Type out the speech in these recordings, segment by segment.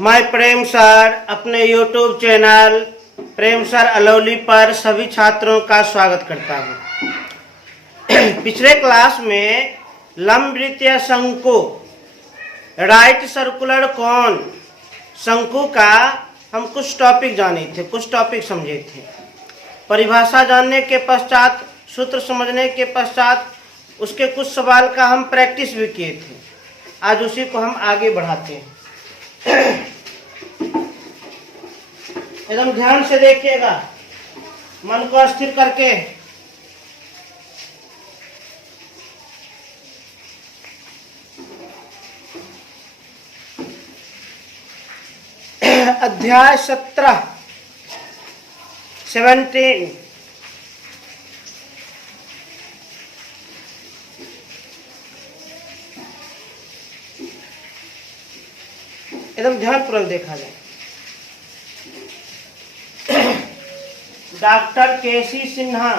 मैं प्रेम सर अपने YouTube channel प्रेम sir Alauli पर सभी छात्रों का स्वागत करता हूँ। पिछले क्लास में लंबवृत्तीय शंकु राइट सर्कुलर कोन शंकु का हम कुछ टॉपिक जाने थे, कुछ टॉपिक समझे थे। परिभाषा जानने के पश्चात, सूत्र समझने के पश्चात उसके कुछ सवाल का हम प्रैक्टिस भी किए थे। आज उसी को हम आगे बढ़ाते हैं। एकदम ध्यान से देखिएगा, मन को स्थिर करके। अध्याय 17 एकदम ध्यानपूर्वक देखा जाए। डॉक्टर केसी सिन्हा,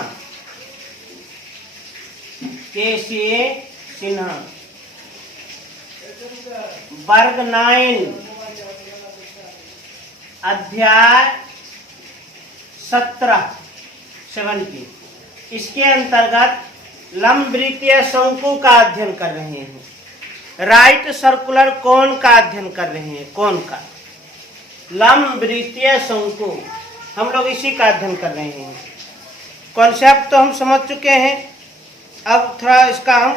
वर्ग 9 अध्याय 17 इसके अंतर्गत लंबवृत्तीय शंकु का अध्ययन कर रहे हैं। राइट सर्कुलर कोन का अध्ययन कर रहे हैं। कोन का लंबवृत्तीय शंकु हम लोग इसी का अध्ययन कर रहे हैं। कॉन्सेप्ट तो हम समझ चुके हैं। अब थोड़ा इसका हम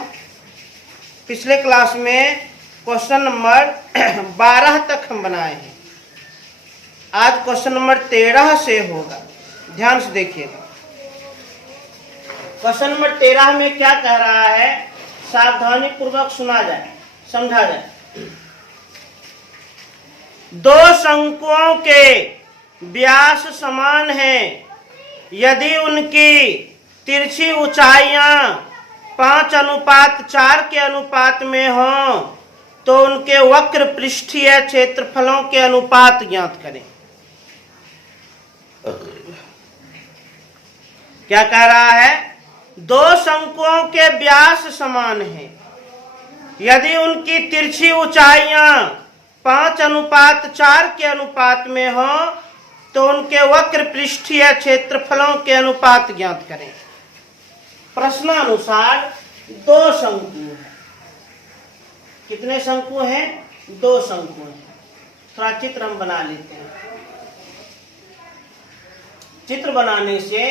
पिछले क्लास में क्वेश्चन नंबर 12 तक हम बनाए हैं। आज क्वेश्चन नंबर 13 से होगा। ध्यान से देखिएगा। क्वेश्चन नंबर 13 में क्या कह रहा है, सावधानी पूर्वक सुना जाए, समझा जाए। दो शंकुओं के व्यास समान हैं यदि उनकी तिरछी ऊंचाइयां 5:4 के अनुपात में हों तो उनके वक्र पृष्ठीय क्षेत्रफलों के अनुपात ज्ञात करें। क्या कह रहा है, दो शंकुओं के व्यास समान हैं यदि उनकी तिरछी ऊंचाइयां 5:4 के अनुपात में हो तो उनके वक्र पृष्ठीय क्षेत्रफलों के अनुपात ज्ञात करें। प्रश्नानुसार दो शंकु हैं। कितने शंकु हैं? दो शंकु हैं। थोड़ा चित्र हम बना लेते हैं। चित्र बनाने से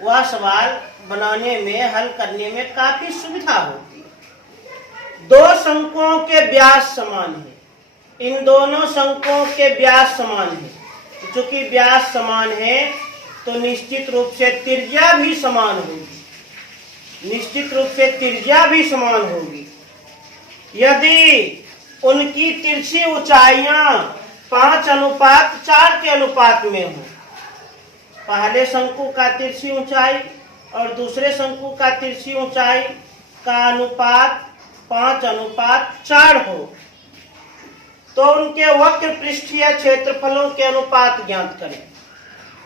वह सवाल बनाने में, हल करने में काफी सुविधा होती है। दो शंकुओं के व्यास समान है। इन दोनों शंकुओं के व्यास समान है। चूंकि व्यास समान है तो निश्चित रूप से त्रिज्या भी समान होगी। निश्चित रूप से त्रिज्या भी समान होगी। यदि उनकी तिरछी ऊंचाइयां 5:4 के अनुपात में हो, पहले शंकु का तिरछी ऊंचाई और दूसरे शंकु का तिरछी ऊंचाई का अनुपात 5:4 हो, तो उनके वक्र पृष्ठीय क्षेत्रफलों के अनुपात ज्ञात करें।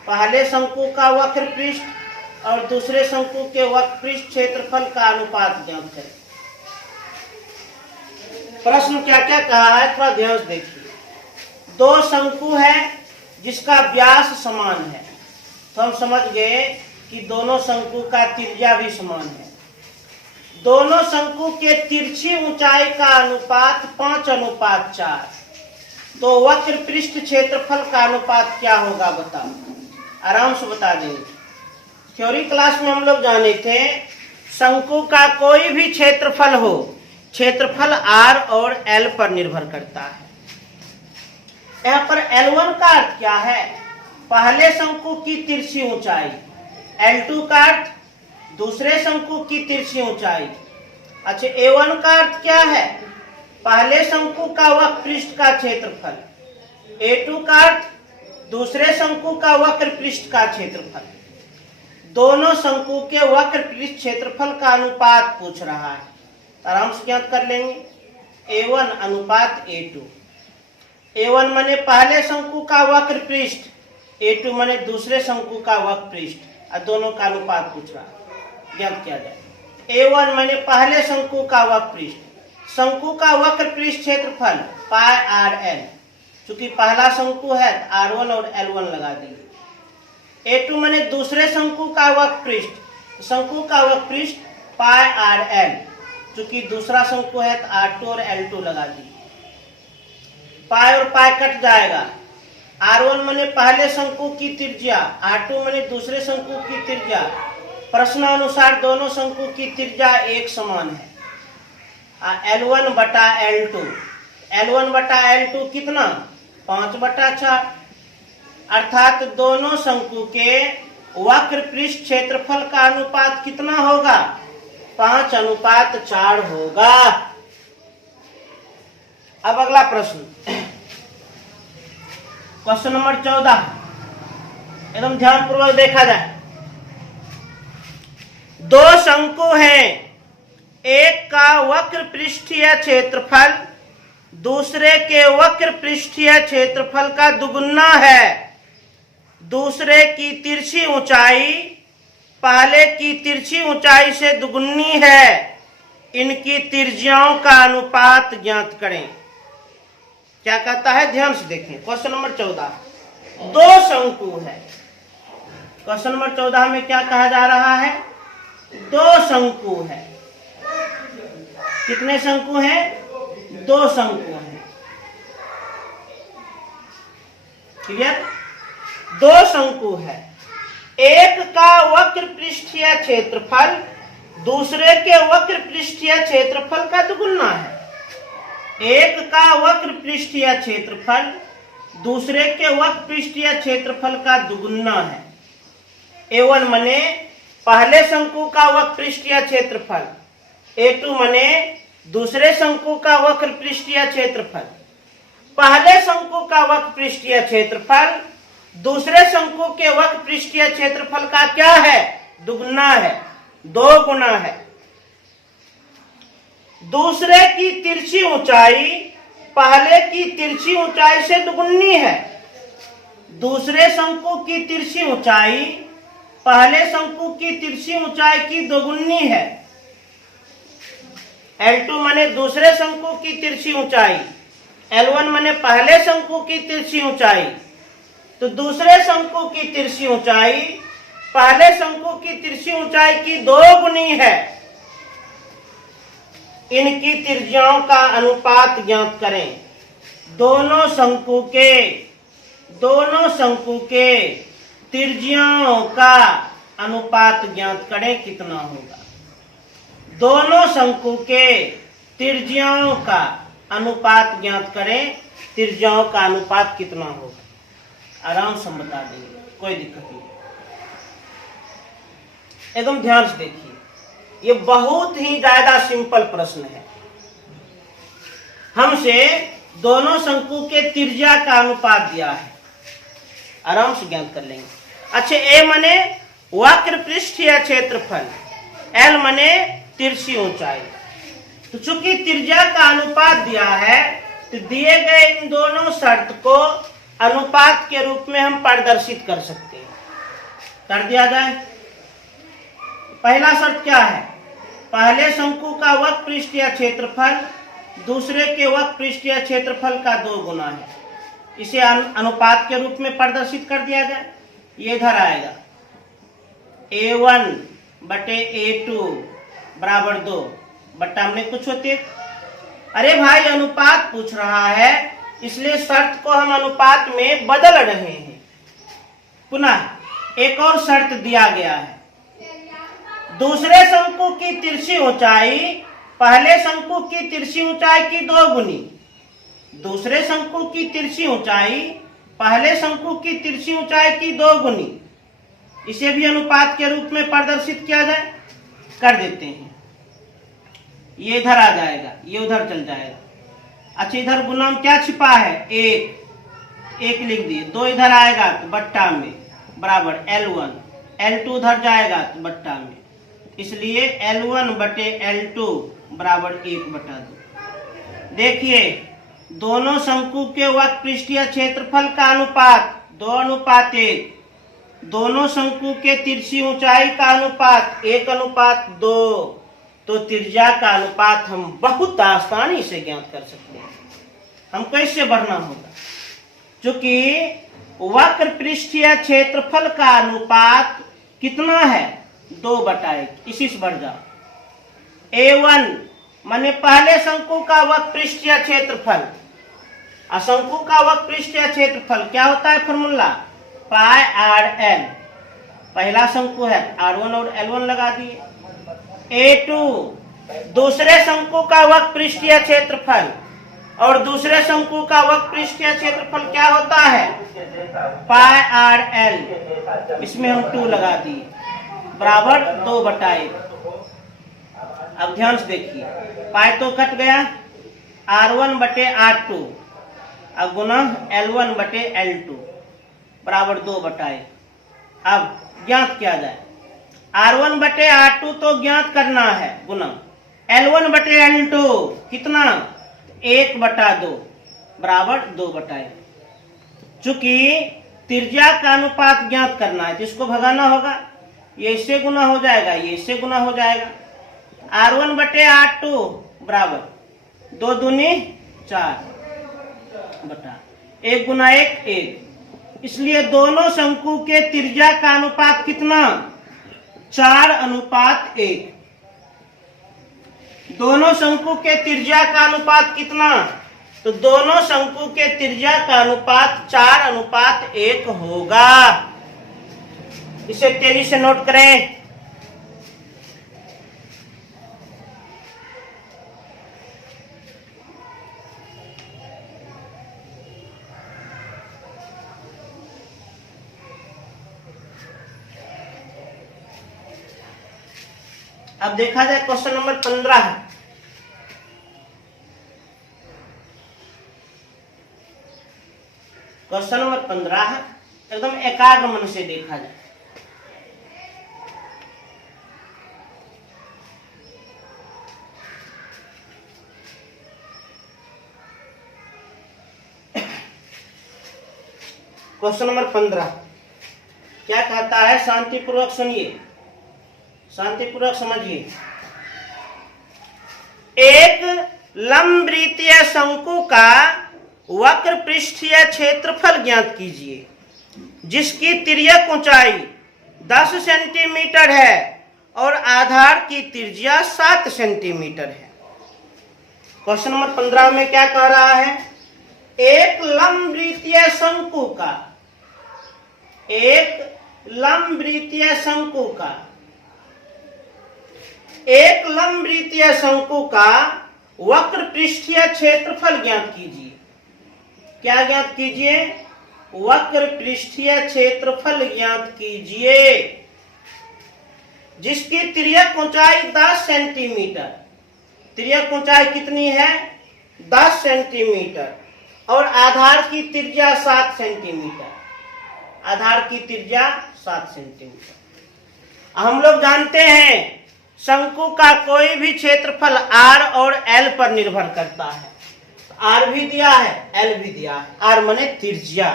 पहले शंकु का वक्र पृष्ठ और दूसरे शंकु के वक्र पृष्ठ क्षेत्रफल का अनुपात ज्ञात करें। प्रश्न क्या क्या कहा है, थोड़ा ध्यान से देखिए। दो शंकु है जिसका व्यास समान है, तो हम समझ गए कि दोनों शंकु का त्रिज्या भी समान है। दोनों शंकु के तिरछी ऊंचाई का अनुपात 5:4, तो वक्र पृष्ठ क्षेत्रफल का अनुपात क्या होगा बताओ। आराम से बता देंगे। थ्योरी क्लास में हम लोग जाने थे, शंकु का कोई भी क्षेत्रफल हो, क्षेत्रफल R और L पर निर्भर करता है। यहाँ पर L1 का अर्थ क्या है, पहले शंकु की तिरछी ऊंचाई। L2 का अर्थ दूसरे शंकु की तिरछी ऊंचाई। अच्छा, A1 का अर्थ क्या है, पहले शंकु का वक्र पृष्ठ का क्षेत्रफल। A2 का अर्थ दूसरे शंकु का वक्र पृष्ठ का क्षेत्रफल। दोनों शंकु के वक्र पृष्ठ क्षेत्रफल का अनुपात पूछ रहा है, आराम से ज्ञात कर लेंगे। A1 अनुपात A2। A1 माने पहले शंकु का वक्र पृष्ठ, A2 माने दूसरे शंकु का वक्र पृष्ठ, और दोनों का अनुपात पूछ रहा है, ज्ञात किया जाए। A1 माने पहले शंकु का वक्र पृष्ठ, शंकु का वक्र पृष्ठ क्षेत्रफल पाई RL, चूंकि पहला शंकु है R1 और L1 लगा दिए। A2 माने दूसरे शंकु का वक्र पृष्ठ, शंकु का वक्र पृष्ठ पाई RL, चूंकि दूसरा शंकु है तो R2 और L2 लगा दिए। पाई और पाई कट जाएगा। R1 माने पहले शंकु की त्रिज्या, R2 माने दूसरे शंकु की त्रिज्या। प्रश्नानुसार दोनों शंकु की त्रिज्या एक समान है। L1 बटा L2, L1 बटा L2 कितना 5/4, अर्थात दोनों शंकु के वक्र पृष्ठ क्षेत्रफल का अनुपात कितना होगा 5:4 होगा। अब अगला प्रश्न, क्वेश्चन नंबर 14, एकदम ध्यानपूर्वक देखा जाए। दो शंकु हैं, एक का वक्र पृष्ठीय क्षेत्रफल दूसरे के वक्र पृष्ठीय क्षेत्रफल का दुगुना है। दूसरे की तिरछी ऊंचाई पहले की तिरछी ऊंचाई से दुगुनी है। इनकी त्रिज्याओं का अनुपात ज्ञात करें। क्या कहता है, ध्यान से देखें। क्वेश्चन नंबर 14, दो शंकु है। क्वेश्चन नंबर 14 में क्या कहा जा रहा है, दो शंकु है। कितने शंकु हैं, दो शंकु हैं। क्लियर, दो शंकु है, एक का वक्र पृष्ठीय क्षेत्रफल दूसरे के वक्र पृष्ठीय क्षेत्रफल का दुगुना है। एक का वक्र पृष्ठीय क्षेत्रफल दूसरे के वक्र पृष्ठीय क्षेत्रफल का दुगुना है। A1 माने पहले शंकु का वक्र पृष्ठीय क्षेत्रफल, A2 माने दूसरे शंकु का वक्र पृष्ठीय क्षेत्रफल। पहले शंकु का वक्र पृष्ठीय क्षेत्रफल दूसरे शंकु के वक्र पृष्ठीय क्षेत्रफल का क्या है, दुगुना है, 2 गुना है। दूसरे की तिरछी ऊंचाई पहले की तिरछी ऊंचाई से दुगुनी है। दूसरे शंकु की तिरछी ऊंचाई पहले शंकु की तिरछी ऊंचाई की दोगुनी है। L2 माने दूसरे शंकु की तिरछी ऊंचाई, L1 माने पहले शंकु की तिरछी ऊंचाई। तो दूसरे शंकु की तिरछी ऊंचाई पहले शंकु की तिरछी ऊंचाई की 2 गुनी है। इनकी त्रिज्याओं का अनुपात ज्ञात करें। दोनों शंकु के त्रिज्याओं का अनुपात ज्ञात करें, कितना होगा। दोनों शंकु के त्रिज्याओं का अनुपात ज्ञात करें, त्रिज्याओं का अनुपात कितना होगा। आराम से बता देंगे, कोई दिक्कत नहीं। एकदम ध्यान से देखिए, ये बहुत ही ज्यादा सिंपल प्रश्न है। हमसे दोनों शंकु के त्रिज्या का अनुपात दिया है, आराम से ज्ञात कर लेंगे। अच्छा, A माने वक्र पृष्ठीय क्षेत्रफल, L माने तिरछी ऊंचाई। तो चूंकि त्रिज्या का अनुपात दिया है तो दिए गए इन दोनों शर्त को अनुपात के रूप में हम प्रदर्शित कर सकते हैं। कर दिया जाए। पहला शर्त क्या है, पहले शंकु का वक्र पृष्ठीय क्षेत्रफल दूसरे के वक्र पृष्ठीय क्षेत्रफल का 2 गुना है। इसे अनुपात के रूप में प्रदर्शित कर दिया जाए। ये इधर आएगा A1 बटे A2 बराबर 2 बट्टा में कुछ होते। अरे भाई, अनुपात पूछ रहा है, इसलिए शर्त को हम अनुपात में बदल रहे हैं। पुनः एक और शर्त दिया गया है, दूसरे शंकु की तिरछी ऊंचाई पहले शंकु की तिरछी ऊंचाई की 2 गुनी। दूसरे शंकु की तिरछी ऊंचाई पहले शंकु की तिरछी ऊंचाई की 2 गुनी। इसे भी अनुपात के रूप में प्रदर्शित किया जाए, कर देते हैं। ये इधर आ जाएगा, ये उधर चल जाएगा। अच्छा, इधर गुना में क्या छिपा है, 1 लिख दिए। 2 इधर आएगा तो बट्टा में बराबर L1, L2 उधर जाएगा तो बट्टा में, इसलिए L1 बटे L2 बराबर 1/2। देखिए, दोनों शंकु के वक्र पृष्ठीय क्षेत्रफल का अनुपात 2:1। दोनों शंकु के तिरछी ऊंचाई का अनुपात 1:2। तो त्रिज्या का अनुपात हम बहुत आसानी से ज्ञात कर सकते हैं। हम कैसे बढ़ना होगा, चूंकि वक्र पृष्ठीय क्षेत्रफल का अनुपात कितना है, 2/1। इसी से बढ़ जाओ। A1 माने पहले शंकु का वक्र पृष्ठीय क्षेत्रफल, शंकु का वक्र पृष्ठीय क्षेत्रफल क्या होता है, फॉर्मूला पाई आर एल। पहला शंकु है, R1 और L1 लगा दिए। A2 दूसरे शंकु का वक्र पृष्ठीय क्षेत्रफल, और दूसरे शंकु का वक्र पृष्ठीय क्षेत्रफल क्या होता है, पाई आर एल। इसमें हम 2 लगा दिए, बराबर 2/1। अब ध्यान से देखिए, पाई तो कट गया, R1/R2 अब गुना L1/L2 बराबर 2/1। अब ज्ञात किया जाए, R1/R2 तो ज्ञात करना है, गुना L1/L2 कितना, 1/2 बराबर 2/1। चूंकि त्रिज्या का अनुपात ज्ञात करना है तो इसको भगाना होगा, ये इससे गुना हो जाएगा, ये इससे गुना हो जाएगा। R1/R2 बराबर 2 दूनी 4 बटा 1 गुना 1 1। इसलिए दोनों शंकु के त्रिज्या का अनुपात कितना, 4:1। दोनों शंकु के त्रिज्या का अनुपात कितना, तो दोनों शंकु के त्रिज्या का अनुपात 4:1 होगा। इसे तेजी से नोट करें। अब देखा जाए क्वेश्चन नंबर 15 है। क्वेश्चन नंबर 15 है, एकदम एकाग्र मन से देखा जाए। क्वेश्चन नंबर 15 क्या कहता है, शांतिपूर्वक सुनिए, शांतिपूर्वक समझिए। एक लंबवृत्तीय शंकु का वक्र पृष्ठीय क्षेत्रफल ज्ञात कीजिए, जिसकी तिर्यक ऊंचाई 10 सेंटीमीटर है और आधार की त्रिज्या 7 सेंटीमीटर है। क्वेश्चन नंबर 15 में क्या कह रहा है, एक लंबवृत्तीय शंकु का, एक लंबवृत्तीय शंकु का, एक लंबवृत्तीय शंकु का वक्र पृष्ठीय क्षेत्रफल ज्ञात कीजिए। क्या ज्ञात कीजिए, वक्र पृष्ठीय क्षेत्रफल ज्ञात कीजिए, जिसकी तिर्यक ऊंचाई 10 सेंटीमीटर, तिर्यक ऊंचाई कितनी है, 10 सेंटीमीटर, और आधार की त्रिज्या 7 सेंटीमीटर, आधार की त्रिज्या 7 सेंटीमीटर। हम लोग जानते हैं शंकु का कोई भी क्षेत्रफल R और L पर निर्भर करता है। R भी दिया है, L भी दिया है। R माने त्रिज्या,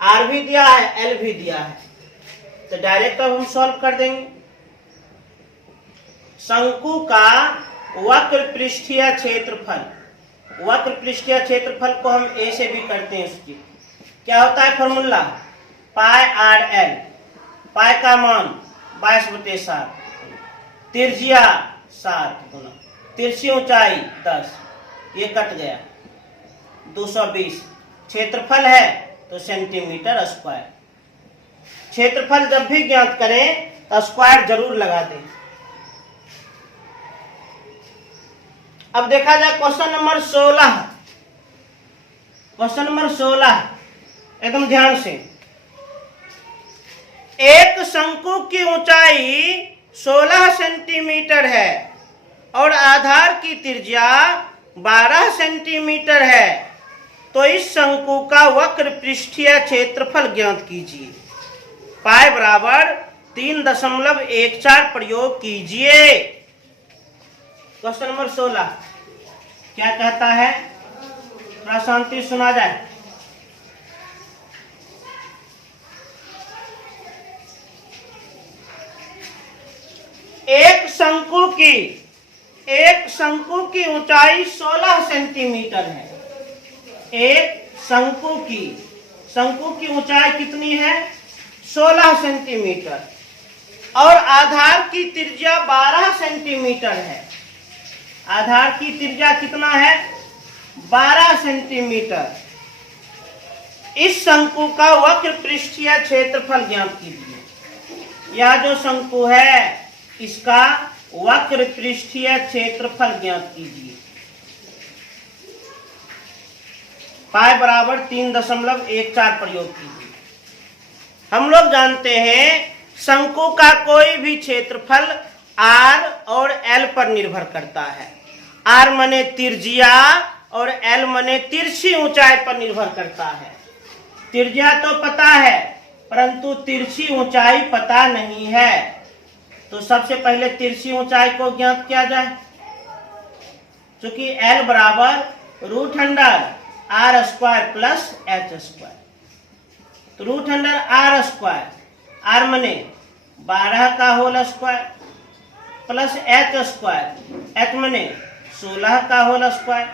R भी दिया है, L भी दिया है, तो डायरेक्ट अब हम सॉल्व कर देंगे। शंकु का वक्र पृष्ठीय क्षेत्रफल, वक्र पृष्ठीय क्षेत्रफल को हम A से भी करते हैं, उसकी क्या होता है फॉर्मूला, पाई आर एल। पाई का मान 22/7, त्रिज्या 7 गुना तिरछी ऊंचाई 10, ये कट गया 220। क्षेत्रफल है तो सेंटीमीटर स्क्वायर। क्षेत्रफल जब भी ज्ञात करें तो स्क्वायर जरूर लगा दें। अब देखा जाए क्वेश्चन नंबर 16। क्वेश्चन नंबर 16 एकदम ध्यान से, एक शंकु की ऊंचाई 16 सेंटीमीटर है और आधार की त्रिज्या 12 सेंटीमीटर है, तो इस शंकु का वक्र पृष्ठीय क्षेत्रफल ज्ञात कीजिए। पाई बराबर 3.14 प्रयोग कीजिए। क्वेश्चन नंबर 16 क्या कहता है, थोड़ा शांति सुना जाए। एक शंकु की ऊंचाई 16 सेंटीमीटर है, एक शंकु की ऊंचाई कितनी है? 16 सेंटीमीटर और आधार की त्रिज्या 12 सेंटीमीटर है। आधार की त्रिज्या कितना है? 12 सेंटीमीटर। इस शंकु का वक्र पृष्ठीय क्षेत्रफल ज्ञात कीजिए। यह जो शंकु है इसका वक्र पृष्ठीय क्षेत्रफल ज्ञात कीजिए। पाई बराबर 3.14 प्रयोग कीजिए। हम लोग जानते हैं शंकु का कोई भी क्षेत्रफल r और l पर निर्भर करता है। r माने त्रिज्या और l माने तिरछी ऊंचाई पर निर्भर करता है। त्रिज्या तो पता है परंतु तिरछी ऊंचाई पता नहीं है। तो सबसे पहले तिरछी ऊंचाई को ज्ञात किया जाए। चूंकि l बराबर √r² प्लस h², तो √r², r मने 12 का whole square plus h², h मने 16 का होल स्क्वायर,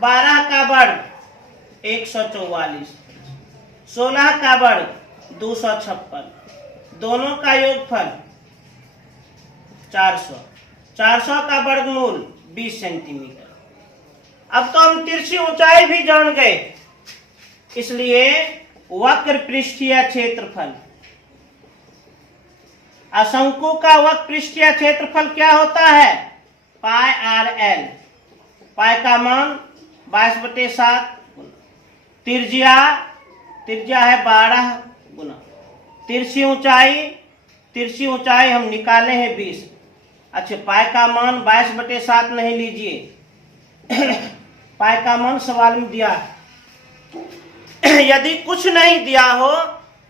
12 का वर्ग 144, 16 का वर्ग 256, दोनों का योगफल 400, 400 का वर्गमूल 20 सेंटीमीटर। अब तो हम तिरछी ऊंचाई भी जान गए, इसलिए वक्र पृष्ठीय क्षेत्रफल, शंकु का वक्र पृष्ठीय क्षेत्रफल क्या होता है? पाई r l। पाई का मान 22/7, त्रिज्या है 12 गुना तिरछी ऊंचाई हम निकाले हैं 20। अच्छा, पाई का मान 22/7 नहीं लीजिए, पाई का मान सवाल में दिया। यदि कुछ नहीं दिया हो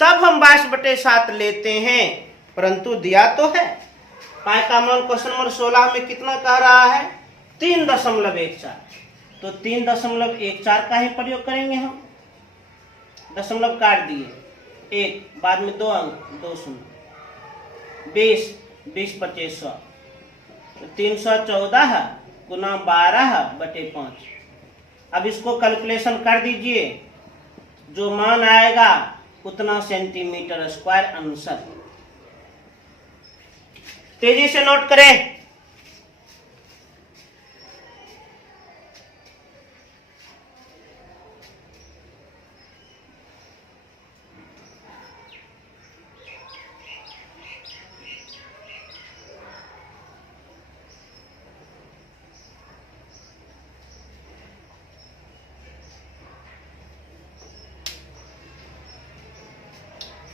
तब हम 22/7 लेते हैं, परंतु दिया तो है। पाई का मान क्वेश्चन नंबर 16 में कितना कह रहा है? 3.14। तो 3.14 का ही प्रयोग करेंगे हम। दशमलव काट दिए, 1 बाद में 2 अंक, 2 शून्य, 20 25 100, 314 गुना 12/5। अब इसको कैलकुलेशन कर दीजिए, जो मान आएगा उतना सेंटीमीटर स्क्वायर अनुसार। तेजी से नोट करें।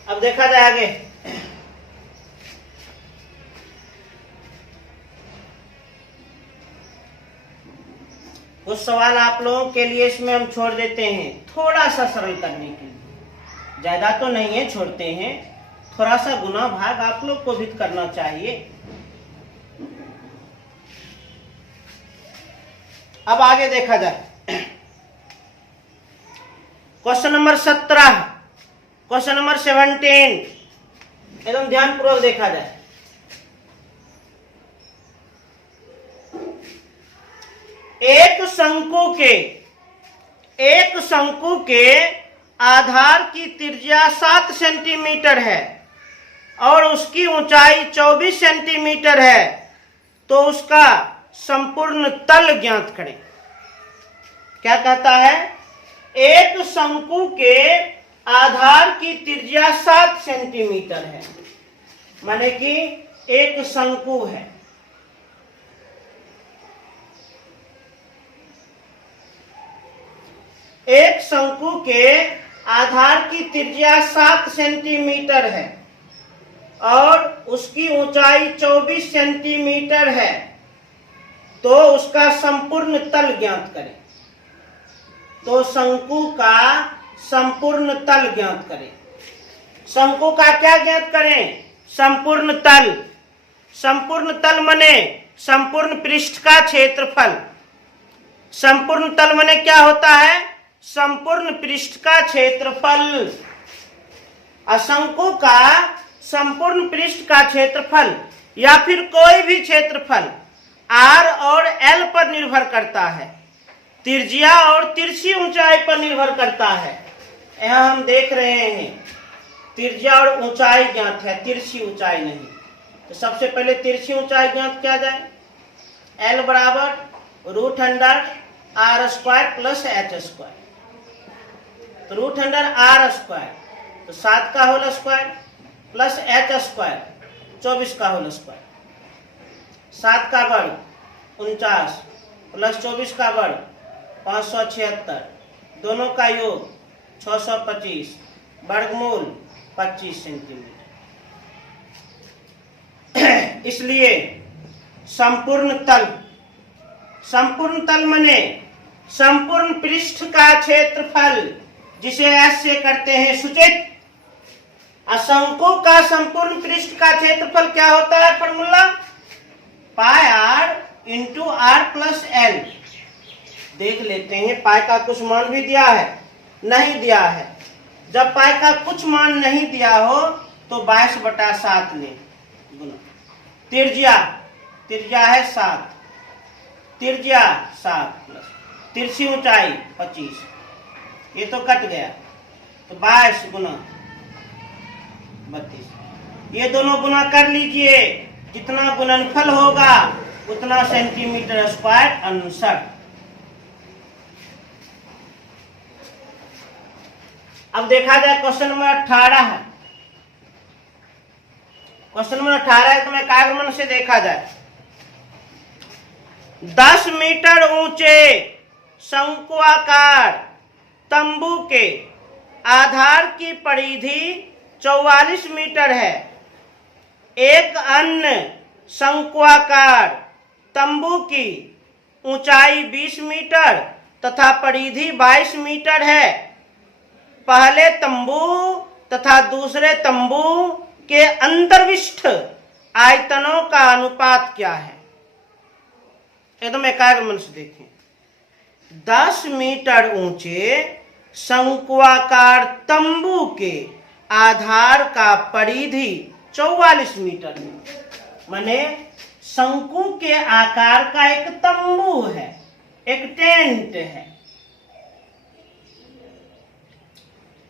अब देखा जाए आगे। कुछ सवाल आप लोगों के लिए इसमें हम छोड़ देते हैं, थोड़ा सा सरल करने के लिए। ज्यादा तो नहीं है, छोड़ते हैं। थोड़ा सा गुना भाग आप लोग को भी करना चाहिए। अब आगे देखा जाए। क्वेश्चन नंबर 17, क्वेश्चन नंबर 17 एकदम ध्यानपूर्वक देखा जाए। एक शंकु के आधार की त्रिज्या 7 सेंटीमीटर है और उसकी ऊंचाई 24 सेंटीमीटर है, तो उसका संपूर्ण तल ज्ञात करें। क्या कहता है? एक शंकु के आधार की त्रिज्या 7 सेंटीमीटर है, माने कि एक शंकु है। एक शंकु के आधार की त्रिज्या 7 सेंटीमीटर है और उसकी ऊंचाई 24 सेंटीमीटर है, तो उसका संपूर्ण तल ज्ञात करें। तो शंकु का संपूर्ण तल ज्ञात करें। शंकु का क्या ज्ञात करें? संपूर्ण तल। संपूर्ण तल माने संपूर्ण पृष्ठ का क्षेत्रफल। संपूर्ण तल माने क्या होता है? संपूर्ण पृष्ठ का क्षेत्रफल। शंकु का संपूर्ण पृष्ठ का क्षेत्रफल या फिर कोई भी क्षेत्रफल r और l पर निर्भर करता है। त्रिज्या और तिरछी ऊंचाई पर निर्भर करता है। यहाँ हम देख रहे हैं त्रिज्या और ऊंचाई ज्ञात है, तिरछी ऊंचाई नहीं। तो सबसे पहले तिरछी ऊंचाई ज्ञात किया जाए। L बराबर √R² प्लस H²। तो √R², तो 7 का होल स्क्वायर प्लस H² 24 का होल स्क्वायर। 7 का वर्ग 49 प्लस 24 का वर्ग 576, दोनों का योग 625, वर्गमूल 25 सेंटीमीटर। इसलिए संपूर्ण तल माने संपूर्ण पृष्ठ का क्षेत्रफल, जिसे S से करते हैं सूचित। शंकु का संपूर्ण पृष्ठ का क्षेत्रफल क्या होता है? फॉर्मूला पाई r into r plus L. देख लेते हैं पाई का कुछ मान भी दिया है, नहीं दिया है। जब पाई का कुछ मान नहीं दिया हो तो 22/7 ले गुना। त्रिज्या है 7, त्रिज्या 7 प्लस तिरछी ऊंचाई 25, ये तो कट गया, तो 22 गुना 32। ये दोनों गुना कर लीजिए, जितना गुणनफल होगा उतना सेंटीमीटर स्क्वायर आंसर। अब देखा जाए क्वेश्चन नंबर 18 है। क्वेश्चन नंबर 18 है, तो मैं कागमन से देखा जाए। 10 मीटर ऊंचे शंक्वाकार तंबू के आधार की परिधि 44 मीटर है। एक अन्य शंक्वाकार तंबू की ऊंचाई 20 मीटर तथा परिधि 22 मीटर है। पहले तंबू तथा दूसरे तंबू के अंतर्विष्ट आयतनों का अनुपात क्या है? एकदम एकाग्र मन से देखें। 10 मीटर ऊंचे शंक्वाकार तंबू के आधार का परिधि 44 मीटर है। माने शंकु के आकार का एक तंबू है, एक टेंट है।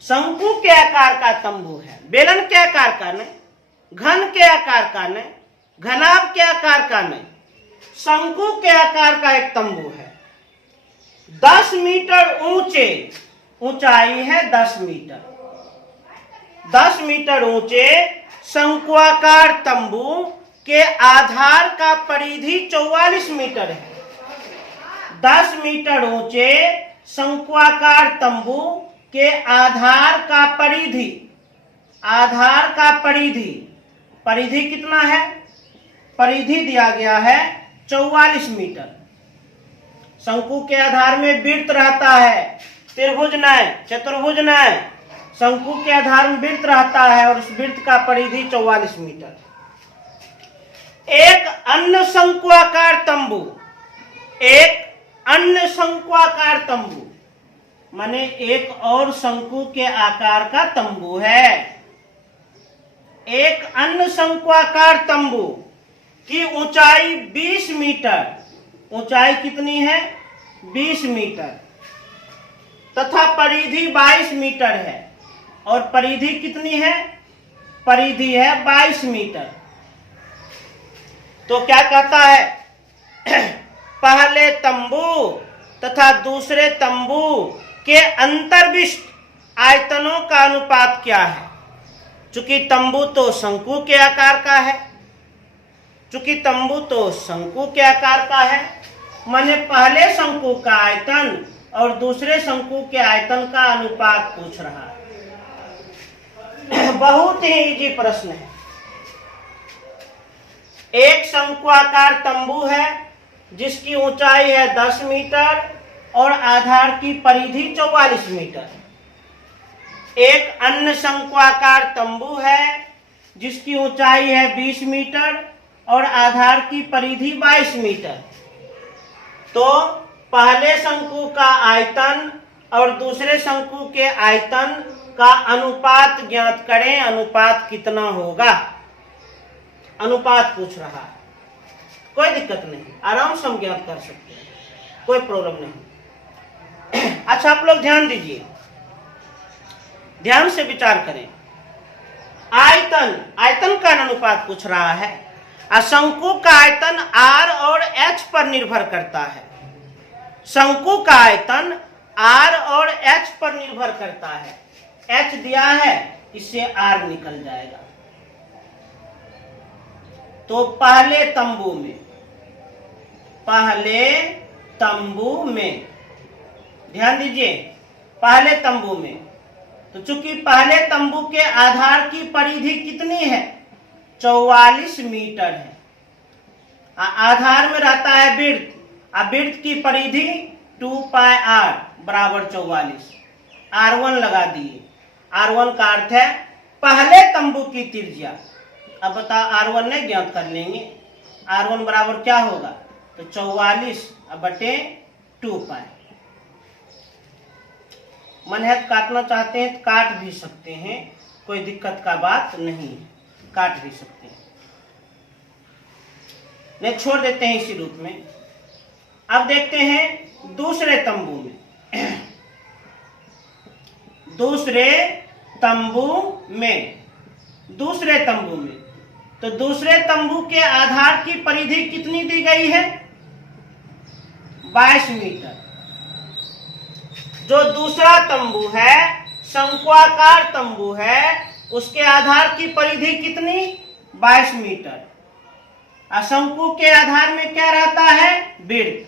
शंकु के आकार का तंबू है, बेलन के आकार का नहीं, घन के आकार का नहीं, घनाभ के आकार का नहीं, शंकु के आकार का एक तंबू है। 10 मीटर ऊंचे, ऊंचाई है 10 मीटर। 10 मीटर ऊंचे शंक्वाकार तंबू के आधार का परिधि 44 मीटर है। 10 मीटर ऊंचे शंक्वाकार तंबू के आधार का परिधि, परिधि कितना है? परिधि दिया गया है 44 मीटर। शंकु के आधार में वृत्त रहता है, त्रिभुज नहीं, चतुर्भुज नहीं, शंकु के आधार में वृत्त रहता है और उस वृत्त का परिधि 44 मीटर। एक अन्य शंक्वाकार तंबू, माने एक और शंकु के आकार का तंबू है। एक अन्य शंक्वाकार तंबू की ऊंचाई 20 मीटर, ऊंचाई कितनी है? 20 मीटर तथा परिधि 22 मीटर है। और परिधि कितनी है? परिधि है 22 मीटर। तो क्या कहता है? पहले तंबू तथा दूसरे तंबू के अंतर्विष्ट आयतनों का अनुपात क्या है? चूंकि तंबू तो शंकु के आकार का है, माने पहले शंकु का आयतन और दूसरे शंकु के आयतन का अनुपात पूछ रहा है। बहुत ही इजी प्रश्न है। एक शंक्वाकार तंबू है जिसकी ऊंचाई है 10 मीटर और आधार की परिधि 44 मीटर। एक अन्य शंक्वाकार तंबू है जिसकी ऊंचाई है 20 मीटर और आधार की परिधि 22 मीटर। तो पहले शंकु का आयतन और दूसरे शंकु के आयतन का अनुपात ज्ञात करें। अनुपात कितना होगा? अनुपात पूछ रहा है। कोई दिक्कत नहीं, आराम से हम ज्ञात कर सकते हैं, कोई प्रॉब्लम नहीं। अच्छा, आप लोग ध्यान दीजिए, ध्यान से विचार करें। आयतन, आयतन का अनुपात पूछ रहा है। शंकु का आयतन R और H पर निर्भर करता है। शंकु का आयतन R और H पर निर्भर करता है। H दिया है, इससे R निकल जाएगा। तो पहले तंबू में ध्यान दीजिए, पहले तंबू में, तो चूंकि पहले तंबू के आधार की परिधि कितनी है, 44 मीटर है। आधार में रहता है वृत्त, वृत्त की परिधि 2 पाई r बराबर 44। R1 लगा दिए। R1 का अर्थ है पहले तंबू की त्रिज्या। अब बताओ, R1 नहीं ज्ञात कर लेंगे। R1 बराबर क्या होगा, तो 44 बटे 2 पाई। मन है काटना चाहते हैं तो काट भी सकते हैं, कोई दिक्कत का बात नहीं, काट भी सकते हैं, नहीं छोड़ देते हैं इसी रूप में। अब देखते हैं दूसरे तंबू में। दूसरे तंबू में, तो दूसरे तंबू के आधार की परिधि कितनी दी गई है, 22 मीटर। जो दूसरा तंबू है, शंक्वाकार तंबू है, उसके आधार की परिधि कितनी, 22 मीटर। शंकु के आधार में क्या रहता है, वृत्त।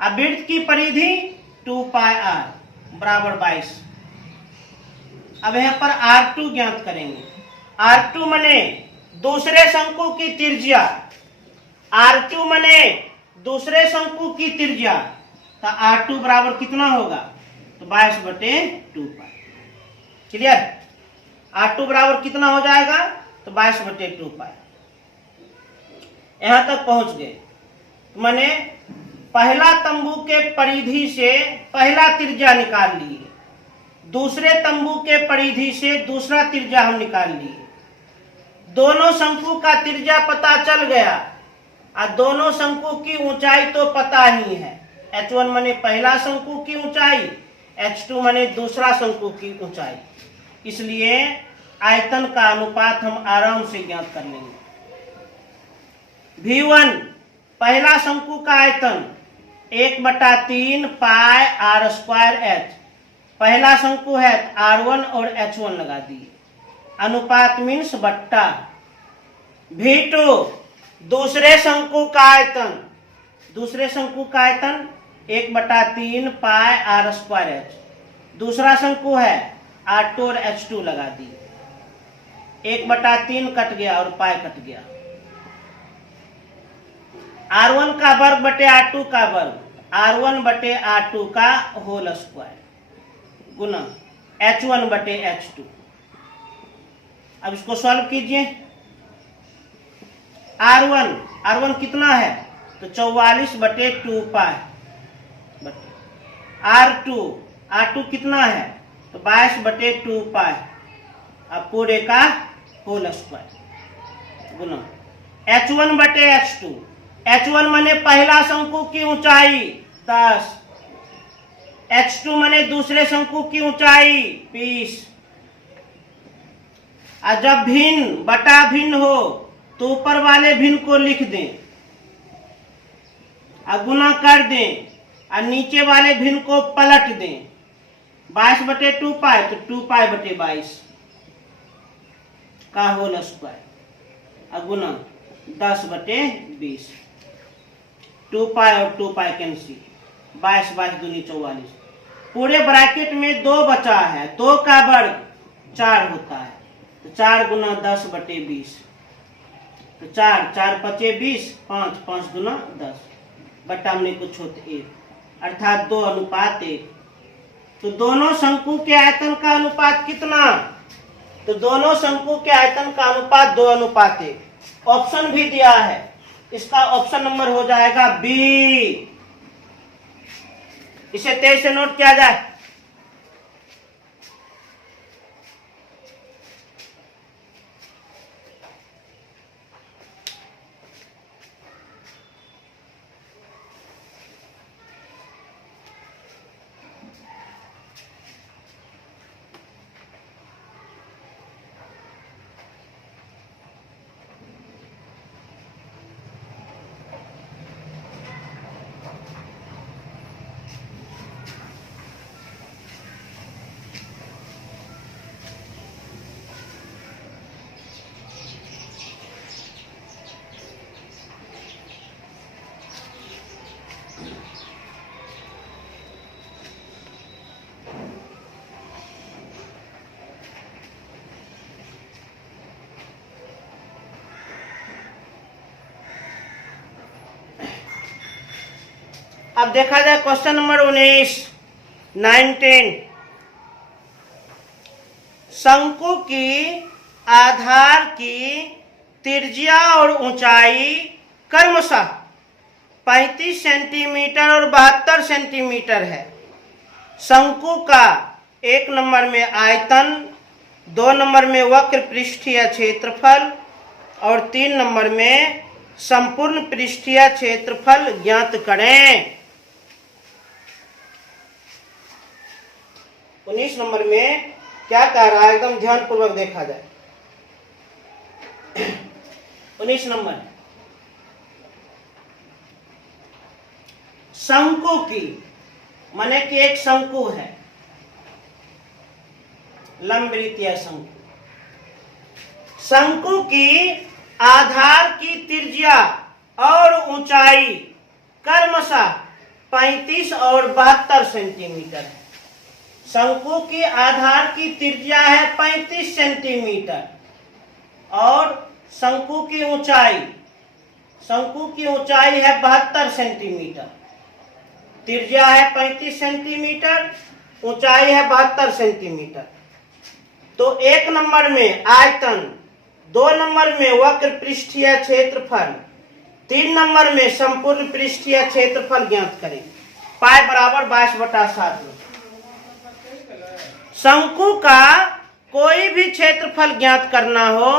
वृत्त की परिधि 2 पाई r बराबर 22। अब यहाँ पर R2 ज्ञात करेंगे। R2 मने दूसरे शंकु की त्रिज्या, R2 मने दूसरे शंकु की त्रिज्या। तो R2 बराबर कितना होगा, तो 22 बटे 2 पाई। क्लियर। R2 बराबर कितना हो जाएगा, तो 22 बटे 2 पाई। यहां तक पहुंच गए। माने पहला तंबू के परिधि से पहला त्रिज्या निकाल लिए, दूसरे तंबू के परिधि से दूसरा त्रिज्या हम निकाल लिए। दोनों शंकु का त्रिज्या पता चल गया, और दोनों शंकु की ऊंचाई तो पता ही है। H1 माने पहला शंकु की ऊंचाई, H2 माने दूसरा शंकु की ऊंचाई। इसलिए आयतन का अनुपात हम आराम से ज्ञात कर लेंगे। V1 पहला शंकु का आयतन 1/3 पाई r स्क्वायर h। पहला शंकु है R1 और H1 लगा दिए। अनुपात मीन्स बट्टा। V2 दूसरे शंकु का आयतन, 1/3 पाई r स्क्वायर h। दूसरा शंकु है R2 और H2 लगा दिए। 1/3 कट गया और पाई कट गया। R1 का वर्ग बटे R2 का वर्ग, R1 बटे R2 का होल स्क्वायर गुना H1 बटे H2। अब इसको सॉल्व कीजिए। R1 कितना है, तो 44 बटे 2 पाई बटे R2 कितना है, तो 22 बटे 2 पाई। अब पूरे का होल स्क्वायर गुना H1 बटे H2। H1 माने पहला शंकु की ऊंचाई 10, H2 माने दूसरे शंकु की ऊंचाई 20। और जब भिन्न बटा भिन्न हो तो ऊपर वाले भिन्न को लिख दें और गुना कर दें, और नीचे वाले भिन्न को पलट दें। 22 बटे 2 पाई, तो 2 पाई बटे 22 का होल स्क्वायर और गुना 10 बटे 20। 2 पाई और 2 पाई कैंसिल, 22 22 दूनी 44। पूरे ब्रैकेट में 2 बचा है, 2 का वर्ग 4 होता है, तो 4 गुना 10 बटे 20। तो 4 4 पचे 20, 5 5 गुना 10 बटा में कुछ होते 1, अर्थात 2 अनुपात 1। तो दोनों शंकु के आयतन का अनुपात कितना, तो दोनों शंकु के आयतन का अनुपात 2 अनुपात 1। ऑप्शन भी दिया है, इसका ऑप्शन नंबर हो जाएगा बी। इसे तेज से नोट किया जाए। अब देखा जाए क्वेश्चन नंबर 19 शंकु की आधार की त्रिज्या और ऊंचाई क्रमशः 35 सेंटीमीटर और 72 सेंटीमीटर है। शंकु का 1 नंबर में आयतन, 2 नंबर में वक्र पृष्ठीय क्षेत्रफल और 3 नंबर में संपूर्ण पृष्ठीय क्षेत्रफल ज्ञात करें। 19 नंबर में क्या कह रहा है, एकदम ध्यान पूर्वक देखा जाए। 19 नंबर शंकु की, माने कि एक शंकु है, लंबवृत्तीय शंकु। शंकु की आधार की त्रिज्या और ऊंचाई क्रमशः 35 और 72 सेंटीमीटर है। शंकु की आधार की त्रिज्या है 35 सेंटीमीटर और शंकु की ऊंचाई है 72 सेंटीमीटर। त्रिज्या है 35 सेंटीमीटर, ऊंचाई है 72 सेंटीमीटर। तो 1 नंबर में आयतन, 2 नंबर में वक्र पृष्ठीय क्षेत्रफल, 3 नंबर में संपूर्ण पृष्ठीय क्षेत्रफल ज्ञात करें। पाई बराबर 22/7। शंकु का कोई भी क्षेत्रफल ज्ञात करना हो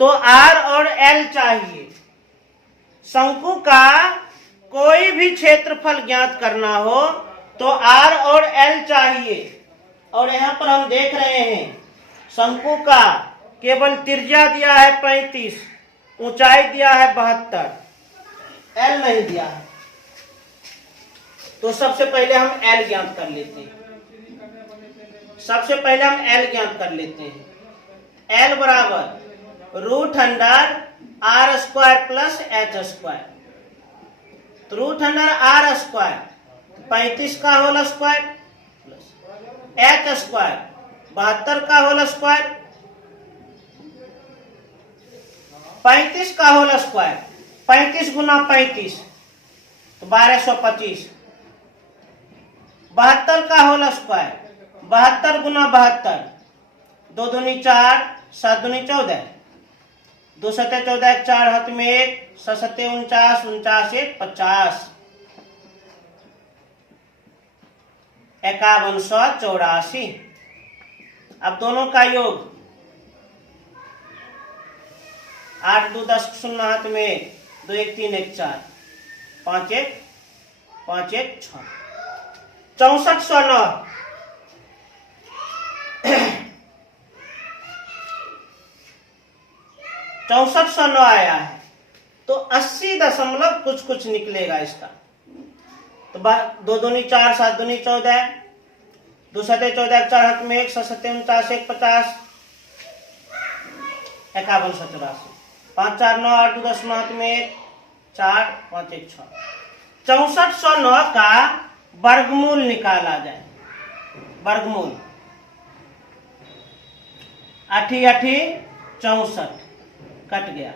तो R और L चाहिए। शंकु का कोई भी क्षेत्रफल ज्ञात करना हो तो R और L चाहिए। और यहाँ पर हम देख रहे हैं शंकु का केवल त्रिज्या दिया है 35, ऊंचाई दिया है 72, L नहीं दिया है। तो सबसे पहले हम L ज्ञात कर लेते हैं। L बराबर √R² प्लस H²। तो √R², 35 का होल स्क्वायर प्लस H², 72 का होल स्क्वायर, 35 का होल स्क्वायर, 35 गुना 35 तो 1225, 72 का होल स्क्वायर, 72 गुना 72, 2 दूनी 4, 7 दूनी 14, 2 सते 14, 4 हाथ में 1, 7 सते 49, 49 1 50, 5184। अब दोनों का योग 8 2 10 0 हाथ में 1, 2 1 3 1 4, 5 1 5 1 6, 6409। 6409 आया है तो 80 दशमलव कुछ निकलेगा इसका। तो 2 दूनी 4, 7 दूनी 14, 2 सते 14, 4 हाथ में 1, 7 सते 49 1 50, 5184, 5 4 9 8 2 10 हाथ में 1 4 5 1 6। 6409 का वर्गमूल निकाला जाए। वर्गमूल 8 8 64 कट गया,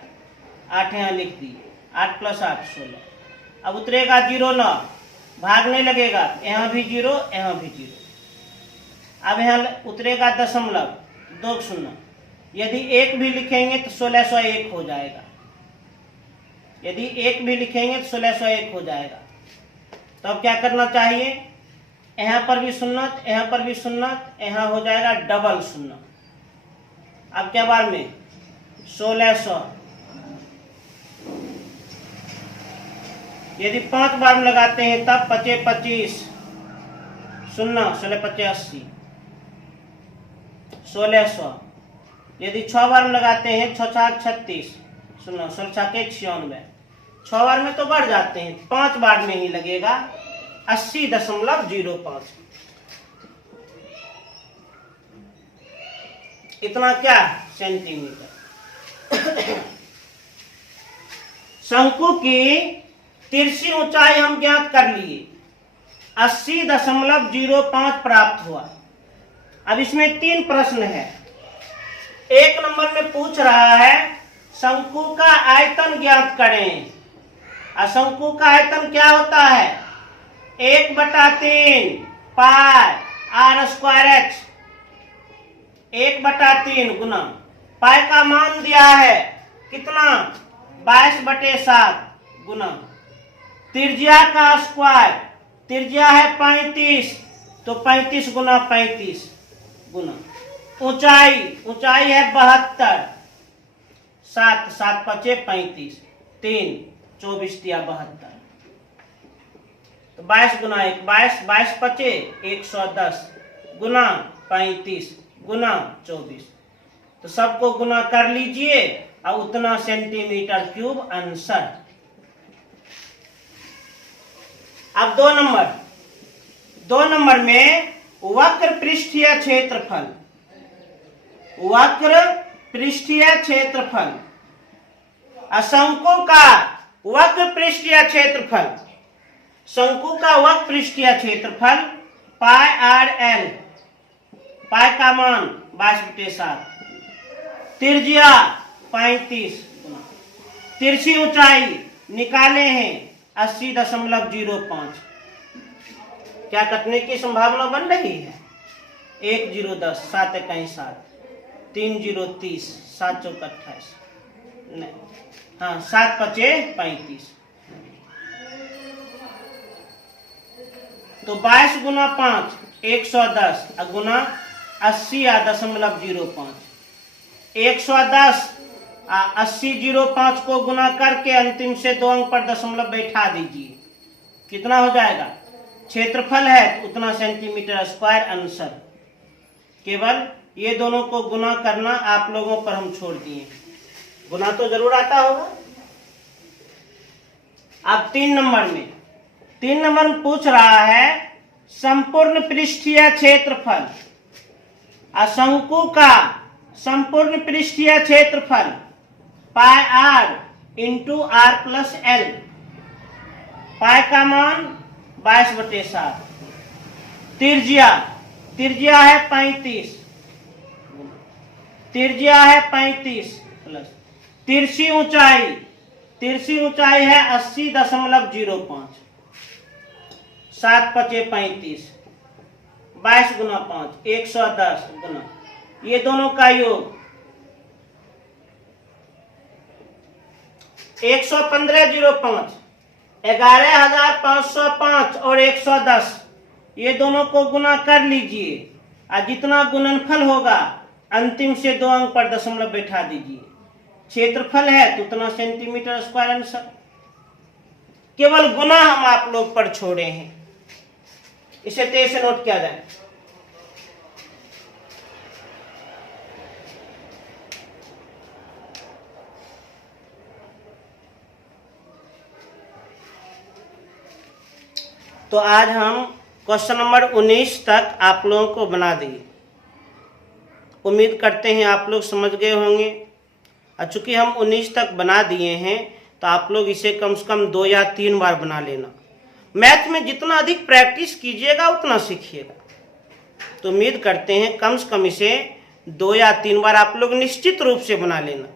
8 यहाँ लिख दिए, 8 + 8 16। अब उतरेगा 0 9, भागने लगेगा, यहाँ भी 0 यहाँ भी 0। अब यहाँ उतरेगा दशमलव 2 0। यदि 1 भी लिखेंगे तो 1601 हो जाएगा। यदि 1 भी लिखेंगे तो 1601 हो जाएगा। तो अब क्या करना चाहिए, यहाँ पर भी सुन्नत, यहाँ पर भी सुन्नत, यहाँ हो जाएगा डबल सुन्नत। अब क्या बार में 1600, यदि 5 बार में लगाते हैं तब 25 25 0 16 25 80 1600। यदि 6 बार में लगाते हैं 6 6 36 0 16 96। 6 बार में तो बढ़ जाते हैं, 5 बार में ही लगेगा 80.05। इतना क्या सेंटीमीटर। शंकु की तिरछी ऊंचाई हम ज्ञात कर लिए, 80.05 प्राप्त हुआ। अब इसमें 3 प्रश्न है। 1 नंबर में पूछ रहा है शंकु का आयतन ज्ञात करें। शंकु का आयतन क्या होता है, 1/3 पाई आर स्क्वायर एच, 1/3 गुना पाई का मान दिया है कितना 22/7 गुना त्रिज्या का स्क्वायर, त्रिज्या है 35 तो 35 गुना 35 गुना ऊंचाई, ऊंचाई है 72, 7 7 5 35 3 24 दिया 72 तो 22 गुना 1 22 22 5 110 गुना 35 गुना 24 तो सबको गुना कर लीजिए और उतना सेंटीमीटर क्यूब आंसर। अब 2 नंबर में वक्र पृष्ठीय क्षेत्रफल, वक्र पृष्ठीय क्षेत्रफल, शंकु का वक्र पृष्ठीय क्षेत्रफल, शंकु का वक्र पृष्ठीय क्षेत्रफल पाई आर एल, पाई का मान 22/7, त्रिज्या 35, तिरछी ऊंचाई निकाले हैं 80.05, क्या कटने की संभावना बन रही है 1 0 10 7 1 7 3 0 30 7 4 28 नहीं हाँ 7 5 35 तो 22 गुना 5 110 गुना 80.05 110 80.05 को गुना करके अंतिम से 2 अंक पर दशमलव बैठा दीजिए, कितना हो जाएगा क्षेत्रफल है तो उतना सेंटीमीटर स्क्वायर आंसर। केवल ये दोनों को गुना करना आप लोगों पर हम छोड़ दिए, गुना तो जरूर आता होगा। अब 3 नंबर में पूछ रहा है संपूर्ण पृष्ठीय क्षेत्रफल, शंकु का संपूर्ण पृष्ठीय क्षेत्रफल pi r into r plus l, pi का मान 22/7, त्रिज्या है 35, त्रिज्या है 35 प्लस तिरछी ऊंचाई है 80.05, 7 5 35 22 गुना 5 110 गुना ये दोनों का योग 115.05, 11,505 और 110 ये दोनों को गुना कर लीजिए और जितना गुणनफल होगा अंतिम से 2 अंक पर दशमलव बैठा दीजिए, क्षेत्रफल है तो उतना सेंटीमीटर स्क्वायर आंसर। केवल गुना हम आप लोग पर छोड़े हैं, इसे तेज से नोट किया जाए। तो आज हम क्वेश्चन नंबर 19 तक आप लोगों को बना दिए। उम्मीद करते हैं आप लोग समझ गए होंगे, और चूंकि हम 19 तक बना दिए हैं तो आप लोग इसे कम से कम 2 या 3 बार बना लेना। मैथ में जितना अधिक प्रैक्टिस कीजिएगा उतना सीखिएगा। तो उम्मीद करते हैं कम से कम इसे 2 या 3 बार आप लोग निश्चित रूप से बना लेना।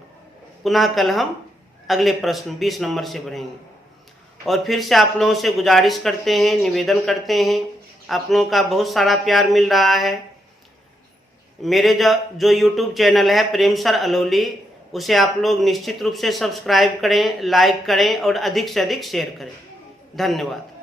पुनः कल हम अगले प्रश्न 20 नंबर से बढ़ेंगे। और फिर से आप लोगों से गुजारिश करते हैं, निवेदन करते हैं, आप लोगों का बहुत सारा प्यार मिल रहा है। मेरे जो YouTube चैनल है प्रेम सर अलौली, उसे आप लोग निश्चित रूप से सब्सक्राइब करें, लाइक करें और अधिक से अधिक शेयर करें। धन्यवाद।